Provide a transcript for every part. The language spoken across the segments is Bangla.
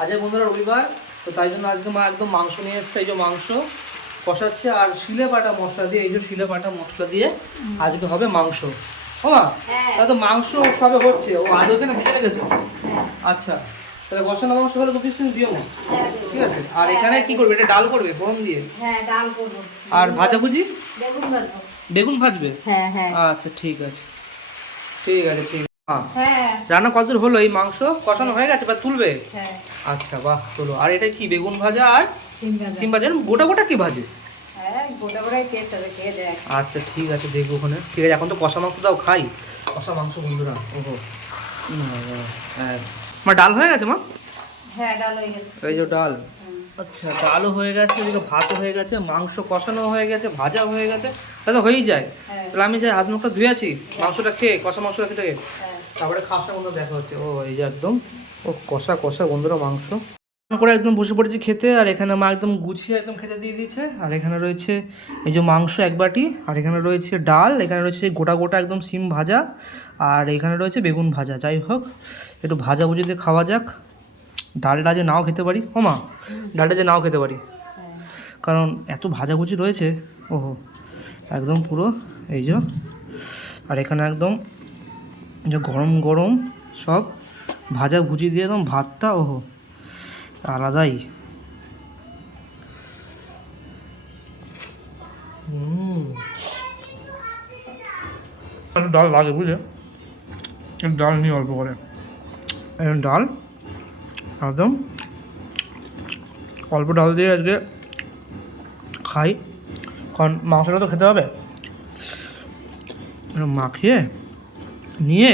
আজকে বন্ধুরা রবিবার, তো তাই জন্য আজকে মা একদম মাংস নিয়ে এসছে। এই যে মাংস কষাচ্ছে আর শিলে বাটা মশলা দিয়ে, এই যে শিলে বাটা মশলা দিয়ে আজকে হবে মাংস। ও মা, তাহলে তো মাংস সবে হচ্ছে, ও আজ ওখানে ভেজে রেখেছে। আচ্ছা, তাহলে কষানো মাংস হলে দু পিস দিও না, ঠিক আছে। আর এখানে কি করবে, এটা ডাল করবে ফোড়ন দিয়ে? হ্যাঁ, ডাল করবো। আর ভাজাভুজি? বেগুন ভাজবো। বেগুন ভাজবে? হ্যাঁ হ্যাঁ। আচ্ছা ঠিক আছে, ঠিক আছে, ঠিক আছে। হ্যাঁ রান্না কতদূর হলো? এই মাংস কষানো হয়ে গেছে বা তুলবে? হ্যাঁ। আচ্ছা বাহ, চলো। আর এটা কি বেগুন ভাজা আর সিম ভাজা? গোটা গোটা কি ভাজে? হ্যাঁ, গোটা গোটাই টেস্ট হবে, খেয়ে দেখ। আচ্ছা ঠিক আছে, দেখবো ওখানে। ঠিক আছে, এখন তো কষা মাংস দাও, খাই কষা মাংস বন্ধুরা। ওহো, হ্যাঁ। মা ডাল হয়ে গেছে মা? হ্যাঁ, ডাল হয়ে গেছে। এই যে ডাল। আচ্ছা, ডালও হয়ে গেছে, এদিকে ভাতও হয়ে গেছে, মাংস কষানো হয়ে গেছে, ভাজা হয়ে গেছে, তাহলে হয়েই যায়। তাহলে আমি যে হাত মুখটা ধুয়ে আছি, মাংসটা খেয়ে, কষা মাংসটা খেতে, তারপরে খাসটা বন্ধুরা দেখা হচ্ছে। ও এই যে একদম ও কষা কষা বন্ধুরা মাংস করে একদম বসে পড়েছি খেতে। আর এখানে মা একদম গুছিয়ে একদম খেতে দিয়ে দিয়েছে। আর এখানে রয়েছে এই যে মাংস এক বাটি, আর এখানে রয়েছে ডাল, এখানে রয়েছে গোটা গোটা একদম সিম ভাজা, আর এখানে রয়েছে বেগুন ভাজা। যাই হোক, একটু ভাজাভুজি দিয়ে খাওয়া যাক। ডালটা যে নাও খেতে পারি, ও মা, ডালটা যে নাও খেতে পারি, কারণ এত ভাজাভুজি রয়েছে। ওহো, একদম পুরো এই যে। আর এখানে একদম যে গরম গরম সব ভাজাভুজি দিয়ে একদম ভাতটা, ওহো আলাদাই। ডাল লাগে বুঝলে, ডাল নিয়ে অল্প করে ডাল একদম অল্প ডাল দিয়ে আজকে খাই, কারণ মাংসটা তো খেতে হবে। মাখিয়ে নিয়ে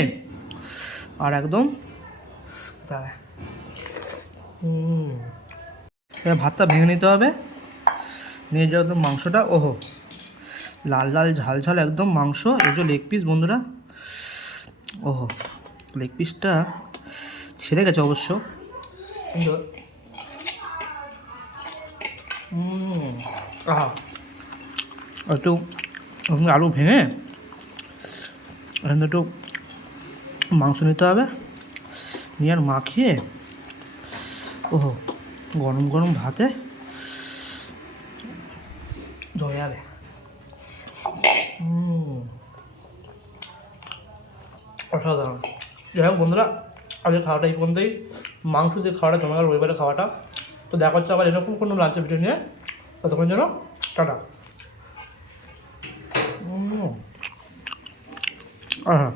আর একদম ভাতটা ভেঙে নিতে হবে, নিয়ে যাওয়া একদম মাংসটা, ওহো লাল লাল ঝাল ঝাল একদম মাংস। এই যে লেগ পিস বন্ধুরা, ওহো লেগ পিসটা ছেড়ে গেছে অবশ্য, কিন্তু একটু আলু ভেঙে এখানে একটু মাংস নিতে হবে, নিয়ে আর মাখিয়ে, ওহো গরম গরম ভাতে জমে যাবে। অসাধারণ। যাই হোক বন্ধুরা, আজকে খাওয়াটা এই পর্যন্তই। মাংস দিয়ে খাওয়াটা জমে গেল রবিবারে খাওয়াটা। তো দেখা হচ্ছে আবার এরকম কোনো লাঞ্চের ভিডিও নিয়ে, ততক্ষণ যেন টাটা। হ্যাঁ।